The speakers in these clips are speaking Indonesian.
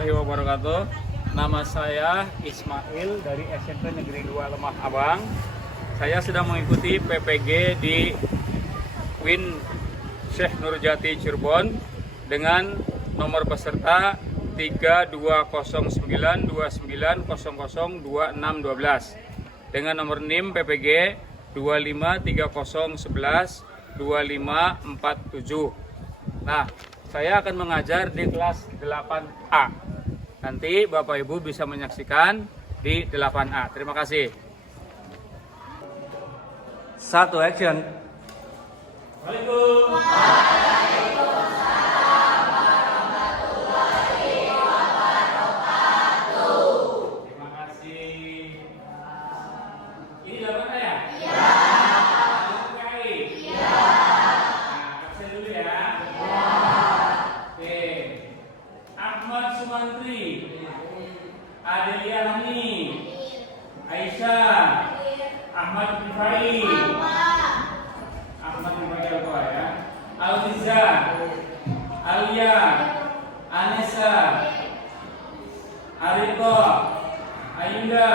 warahmatullahi wabarakatuh. Nama saya Ismail dari SMP Negeri 2 Lemah Abang. Saya sedang mengikuti PPG di Win Syekh Nurjati Cirebon dengan nomor peserta 320929002612 dengan nomor NIM PPG 2530112547. Nah, saya akan mengajar di kelas 8A. Nanti Bapak Ibu bisa menyaksikan di 8A. Terima kasih. 1 action. Waalaikumsalam. Terima kasih. Ini 8A ya? Iya. Iya. Nah, absen dulu ya. Oke. Ahmad Sumantri, Adelia Hani, Aisyah, Ahmad Rifai, Ahmad Rifai apa ya? Alfiza, Alia, Anessa, Ariko, Ayunda,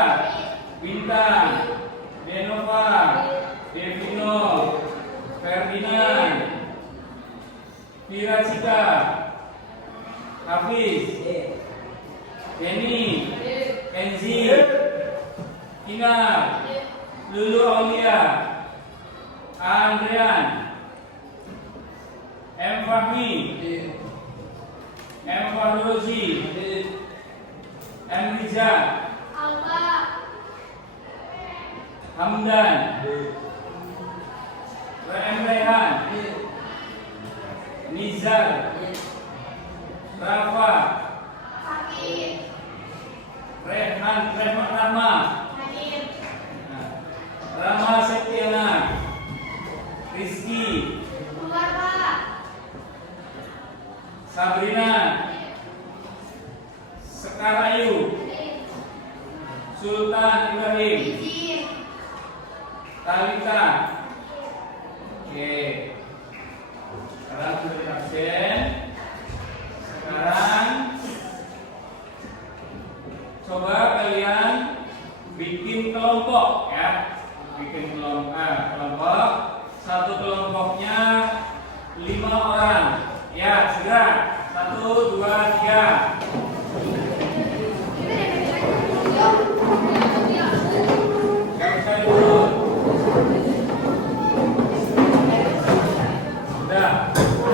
Bintang, Denova, Devino, Ferdinand, Viracika, Hafiz, Denny, Kenzi, Ina, Lulu Aulia, Andrian, M. Fahmi, M. Fahruzi, M. Riza, Hamdan, M. Rehan, Nizar, Rafa, Rehan, Rahma, Rama Septiana, Rizky, Sabrina, Sekarayu, Sultan Ibrahim, Talita. Oke, sekarang sudah di absen. Sekarang coba kalian bikin kelompok ya, bikin kelompok. Satu kelompoknya 5 orang. Ya, segera. 1, 2, 3. Gak usah dulu. Sudah. Sudah.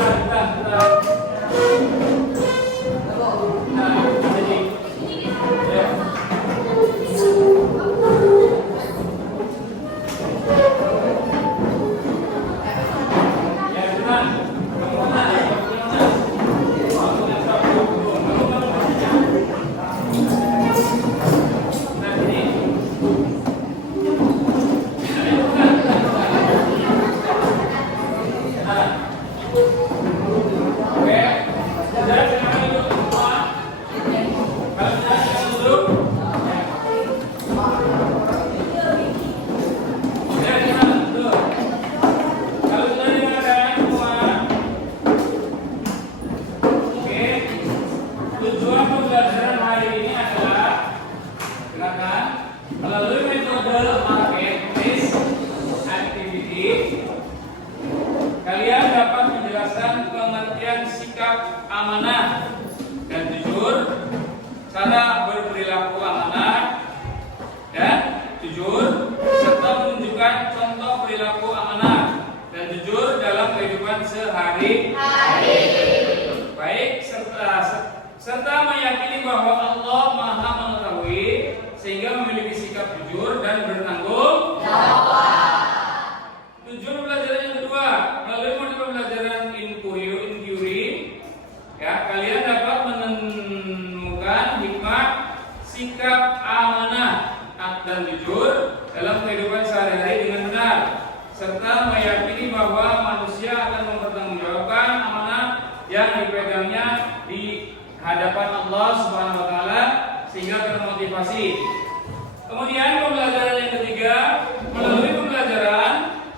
Tujuan pembelajaran hari ini adalah melalui metode market-based activity, kalian dapat menjelaskan pengertian sikap amanah dan jujur, cara berperilaku amanah dan jujur, serta menunjukkan contoh perilaku amanah dan jujur dalam kehidupan sehari-hari. Baik, serta meyakini bahwa Allah Maha Mengetahui sehingga memiliki sikap jujur dan bertanggung jawab. Tujuan pembelajaran yang kedua, melalui modul pembelajaran inquiry, ya, kalian dapat menemukan hikmah sikap amanah dan jujur dalam kehidupan sehari-hari dengan benar, serta meyakini bahwa manusia akan mempertanggungjawabkan amanah yang dipegangnya di hadapan Allah Subhanahu wa taala sehingga termotivasi. Kemudian pembelajaran yang ketiga, melalui pembelajaran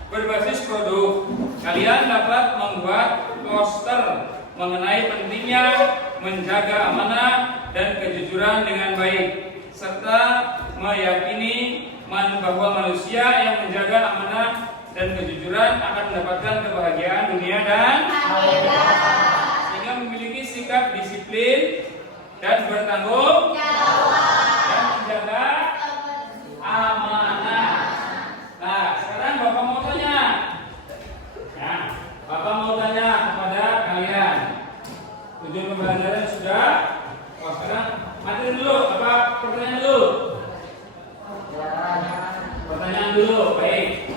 berbasis produk, kalian dapat membuat poster mengenai pentingnya menjaga amanah dan baik serta meyakini bahwa manusia yang menjaga amanah dan kejujuran akan mendapatkan kebahagiaan dunia dan akhirat, sehingga memiliki sikap disiplin dan bertanggung jawab dan menjaga amanah. Nah, sekarang Bapak mau tanya. Ya, Bapak mau tanya kepada kalian. Tujuan pembelajaran sudah. Oh, sekarang materi dulu. Apa pertanyaan dulu? Pertanyaan dulu, baik.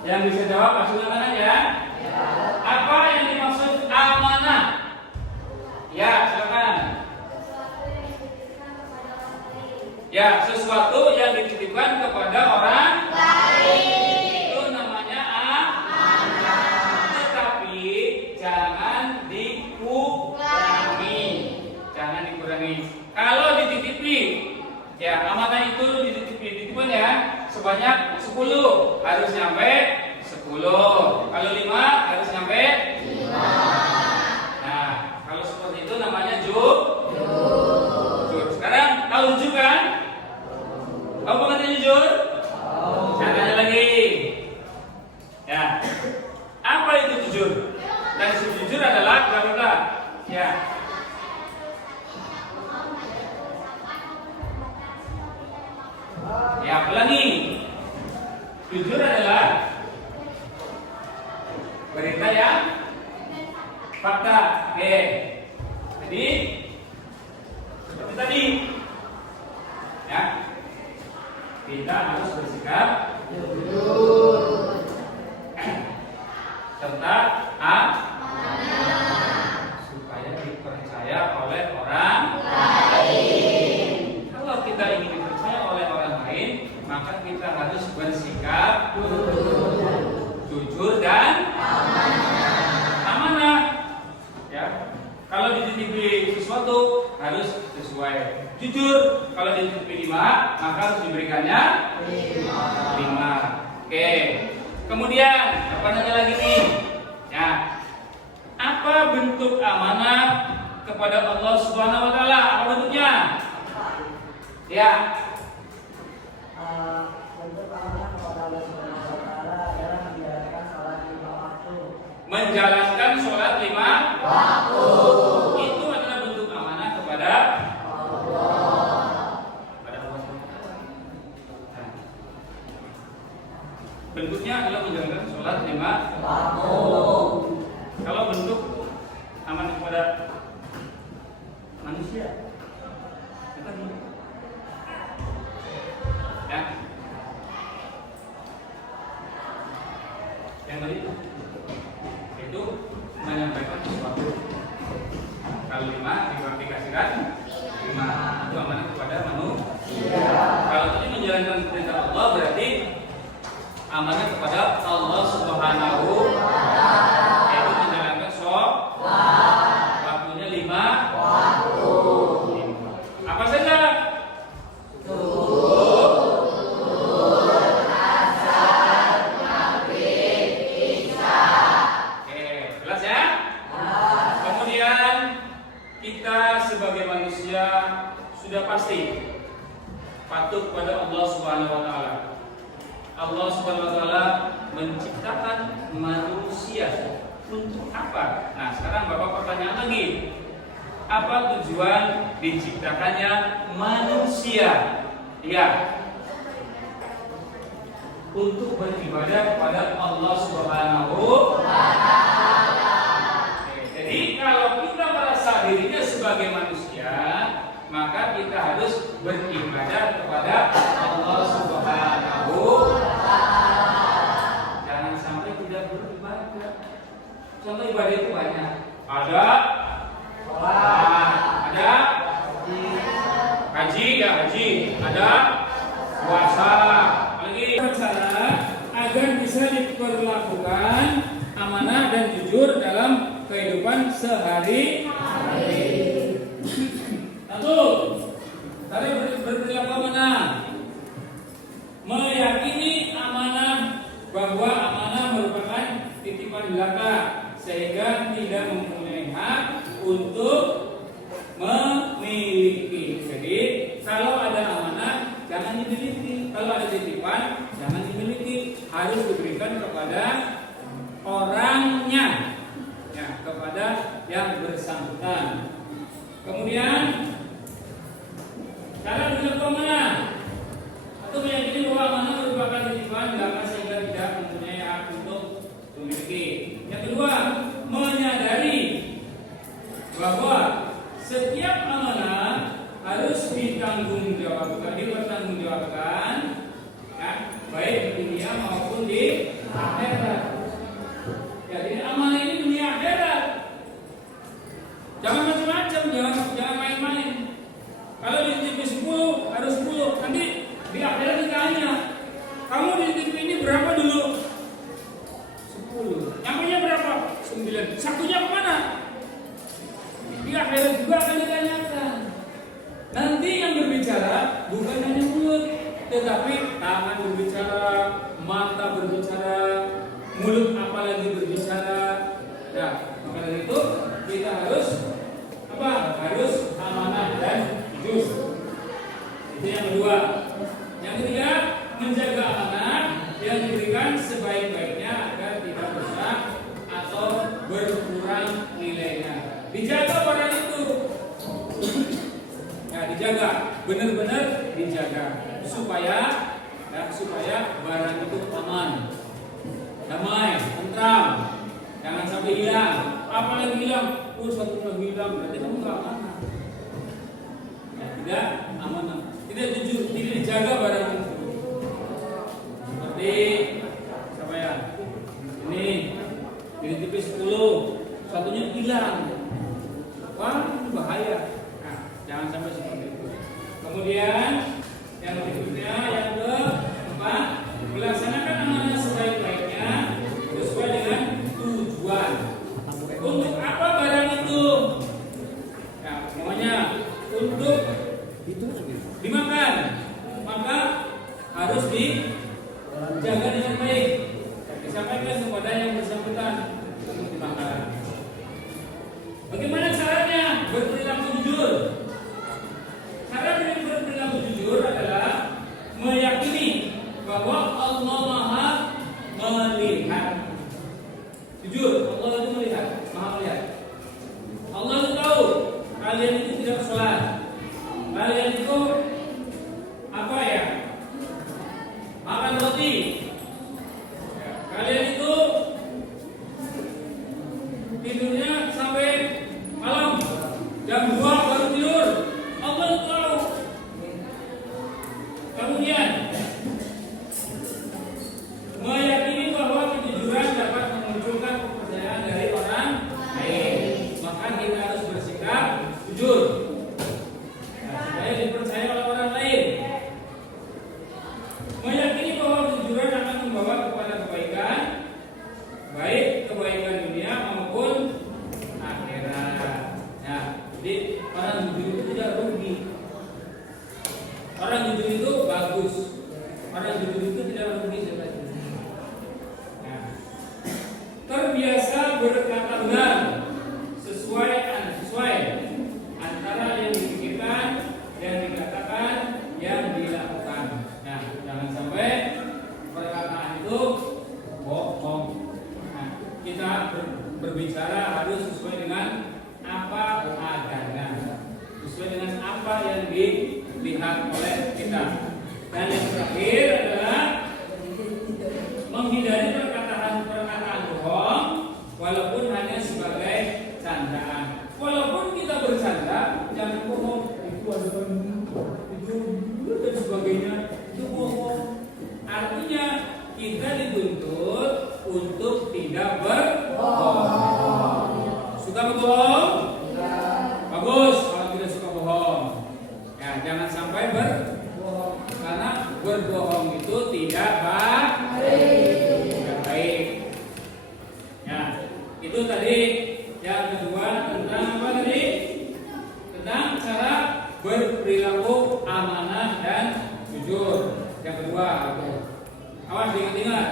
Yang bisa jawab masukkan tangan ya. Apa yang dimaksud amanah? Ya, silakan. Ya, sesuatu yang dititipkan kepada orang lain. Itu namanya amanah. Tetapi jangan dikurangi. Jangan dikurangi. Kalau dititipi, ya amanah itu dititipkan ya sebanyak 10, harus nyampe 10. Kalau 5 harus nyampe 5. Nah, kalau seperti itu namanya jujur. Sekarang tahu jujur kan? Kamu mengerti jujur? Saya tanya lagi. Ya. Apa itu jujur? Dan jujur adalah bla. Ya. Ya, ulangi. Jujur adalah berita yang fakta. Oke. Jadi seperti tadi. Ya. Kita harus bersikap jujur serta supaya dipercaya oleh orang lain. Kalau kita ingin dipercaya oleh orang lain, maka kita harus bersikap jujur dan amanah. Ya. Kalau dititipi sesuatu harus sesuai. Jujur, kalau dititipi 5, maka harus diberikannya 5. Oke. Kemudian, apa nanya lagi nih? Ya. Apa bentuk amanah kepada Allah Subhanahu wa taala? Apa bentuknya? Ya. Bentuk amanah kepada Allah Subhanahu wa taala adalah menjalankan salat 5 waktu. Menjalankan sholat 5 waktu. Itu adalah bentuk amanah kepada Allah. Bentuknya adalah menjalankan sholat 5 waktu. Kalau bentuk amanah kepada manusia, kita ya. Yang tadi itu menyampaikan sesuatu. Kalau 5 diaplikasikan 5 itu amanah kepada manusia. Kalau tadi menjalankan perintah Allah berarti amanah kepada Allah Subhanahu wa taala, yaitu menjalankan sholat. Waktunya 5 waktu. Apa saja? Sebagai manusia sudah pasti patuh kepada Allah Subhanahu wa taala. Allah Subhanahu wa taala menciptakan manusia untuk apa? Nah, sekarang Bapak pertanyaan lagi. Apa tujuan diciptakannya manusia? Ya. Untuk beribadah kepada Allah Subhanahu wa taala. Jadi kalau kita merasa dirinya sebagai manusia, maka kita harus beribadah kepada Allah Subhanahu wa taala. Jangan sampai tidak beribadah. Contoh ibadah itu banyak. Ada sholat, ada haji, ya haji, ada puasa. Lagi cara agar bisa diperlakukan amanah dan jujur dalam kehidupan sehari-hari. Satu, tadi berperilaku amanah, meyakini amanah bahwa amanah merupakan titipan belaka sehingga tidak mempunyai hak untuk memiliki. Jadi kalau kalau ada titipan jangan dimiliki, harus diberikan kepada orangnya, ya, kepada yang bersangkutan. Kemudian cara menjaga amanah atau meyakini bahwa amanah merupakan titipan dapat sehingga tidak mempunyai hak untuk memiliki. Yang kedua, menyadari bahwa setiap amanah harus dipertanggungjawabkan, ya, baik di dunia maupun di akhirat. Jadi amanah ini dunia akhirat. Jangan macam-macam, jangan main-main. Kalau di TV 10 harus 10, nanti di akhirat ditanya, kamu di TV ini berapa dulu? 10. Yang punya berapa? 9. Satunya kemana? Di akhirat juga akan ditanyakan. Nanti yang berbicara bukan hanya mulut, tetapi tangan berbicara, mata berbicara, mulut apalagi berbicara. Nah, maka dari itu kita harus apa? Harus amanah dan jujur. Itu yang kedua. Yang ketiga, menjaga amanah yang diberikan sebaik-baiknya agar tidak rusak atau berkurang nilainya. Dijaga barang itu. Ya, dijaga, benar-benar dijaga supaya barang itu aman, damai, tentram, jangan sampai hilang. Apalagi hilang, satu hilang, berarti kamu nggak amanah. Ya, tidak amanah, tidak jujur, tidak dijaga barang itu. Seperti siapa ya? Ini TV 10, satunya hilang. Wah, itu bahaya. Nah, jangan sampai seperti itu. Kemudian yang berikutnya, yang keempat, melaksanakan amanah sebaik-baiknya sesuai dengan tujuan. Untuk apa barang itu? Ya, namanya untuk dimakan, maka harus dijaga dengan baik. Disampaikan kepada yang bersangkutan untuk dimakan. Bagaimana caranya berperilaku jujur? Cara berperilaku jujur adalah meyakini bahwa Allah Maha melihat. Jujur, Allah itu melihat, Maha melihat. Allah itu tahu kalian itu tidak sholat, kalian itu apa ya? Makan roti. Kalian itu tidurnya sampai malam jam 2 baru tidur. Allah itu tahu. Kemudian meyakini bahwa kejujuran dapat memunculkan kepercayaan dari orang lain. Maka kita harus bersikap jujur, supaya dipercaya oleh orang lain. Meyakini bahwa kejujuran akan membawa kepada kebaikan, baik kebaikan dunia maupun akhirat. Nah, jadi orang jujur itu tidak rugi. Orang jujur itu bagus. Orang jujur itu tidak rugi sebenarnya. Nah, terbiasa berkata benar sesuai antara yang dipikirkan, yang dikatakan, yang dilakukan. Nah, jangan sampai perkataan itu bohong. Nah, kita berbicara harus sesuai dengan apa adanya, sesuai dengan apa yang dilihat oleh kita. Dan yang terakhir adalah menghindari perkataan bohong, walaupun hanya sebagai candaan. Walaupun kita bercanda, jangan bohong. Itu ada itu dan sebagainya, itu bohong. Artinya kita dituntut untuk tidak berbohong. Suka berbohong? Bagus. Kalau tidak suka bohong, ya jangan sampai berbohong, karena berbohong itu tidak baik. Ya, itu tadi yang kedua tentang apa tadi? Tentang cara berperilaku amanah dan jujur. Yang kedua, awas ingat-ingat,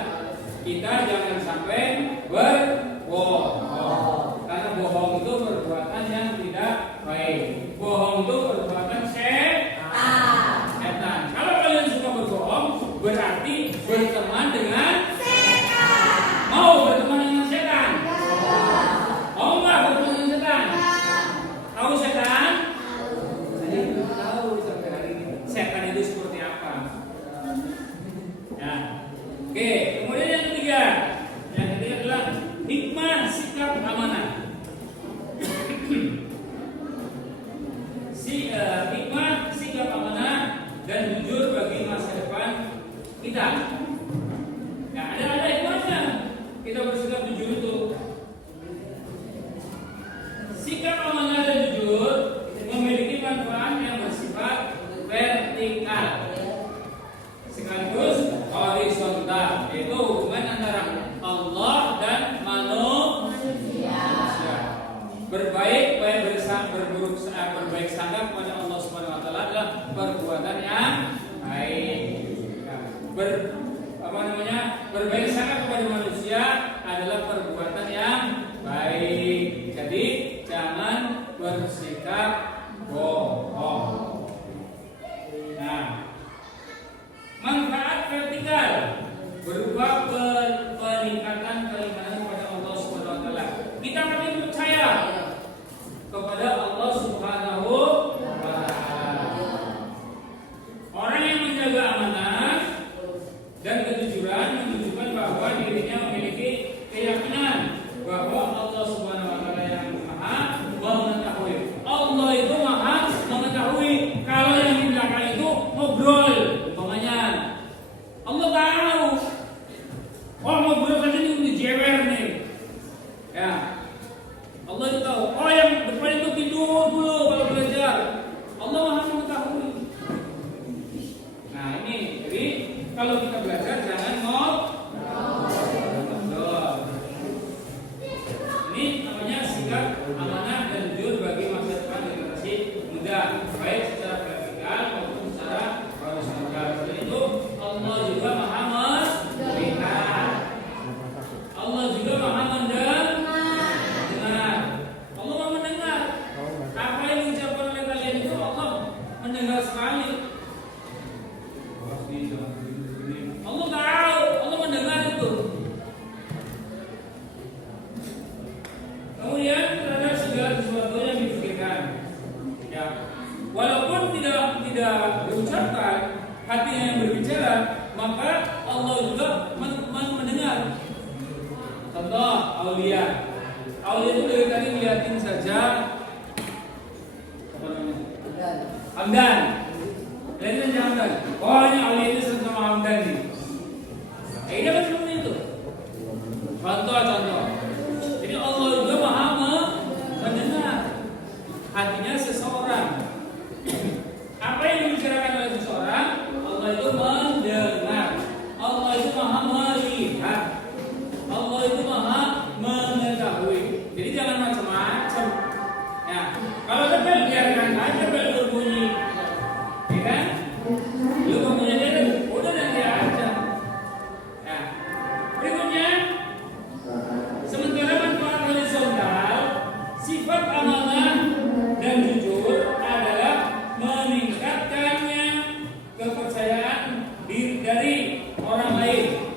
kita jangan sampai berbohong, karena bohong itu perbuatan yang tidak baik. Bohong itu perbuatan setan. Kalau kalian suka berbohong, Berteman dengan setan. Mau berteman dengan setan? Mau nggak berteman dengan setan? Tahu setan? Saya belum tahu sampai hari ini. Setan itu seperti apa? Ya. Oke, kemudian yang ketiga. Yang ketiga adalah hikmah sikap amanah. Hikmah sikap amanah dan jujur bagi masa depan kita. Nah, ada hikmahnya kita bersikap jujur itu. Sikap amanah dan jujur memiliki manfaat yang bersifat vertikal sekaligus horizontal, yaitu hubungan antara Allah dan manusia. Berbaik berbaik sangka kepada Allah Subhanahu wa taala adalah perbuatan yang baik. Berbaik sangka kepada manusia adalah perbuatan yang baik. Jadi jangan bersikap bohong. Nah, manfaat vertikal berupa peningkatan keimanan kepada Allah Subhanahu wa taala. Kita makin percaya kepada Allah Subhanahu wa taala. Orang yang menjaga amanah dan kejujuran menunjukkan bahwa dirinya memiliki keyakinan bahwa Allah Subhanahu wa taala yang Maha mengetahui. Allah itu Maha mengetahui kalau yang di belakang itu ngobrol, umpamanya. Allah tahu. Oh, ngobrol kan ini jewer nih. Ya. Allah itu tahu. Oh, yang depan itu tidur dulu kalau belajar. Allah Maha mengetahui. Nah, ini jadi kalau kita belajar jangan ngobrol. Ini namanya sikap amanah dan jujur bagi masa depan generasi muda, baik secara vertikal maupun secara horizontal. Selain itu, Allah juga Maha melihat. Allah juga Maha mendengar. Allah Maha mendengar. Apa yang diucapkan oleh kalian itu Allah mendengar sekali. Allah tahu, Allah mendengar itu. Kemudian terhadap segala sesuatu yang dipikirkan, ya, walaupun tidak diucapkan, hatinya yang berbicara, maka Allah juga mendengar. Contoh aulia itu dari tadi ngeliatin saja, apa namanya? Hamdan. Lihatin aja Hamdan. Oh, ini aulia itu sama Hamdan nih. Ini kan seperti itu. Contoh. Jadi Allah juga Maha mendengar hatinya seseorang. Apa yang dibicarakan oleh seseorang, Allah itu mendengar. Allah itu Maha melihat. Allah itu Maha mengetahui. Jadi jangan macam-macam. Ya, kalau bel biarkan aja bel berbunyi. Ya kan? Lu punya dia udah nanti aja. Ya. Berikutnya, sementara manfaat horizontal, sifat amanah dan jujur adalah meningkatkannya kepercayaan diri dari orang lain.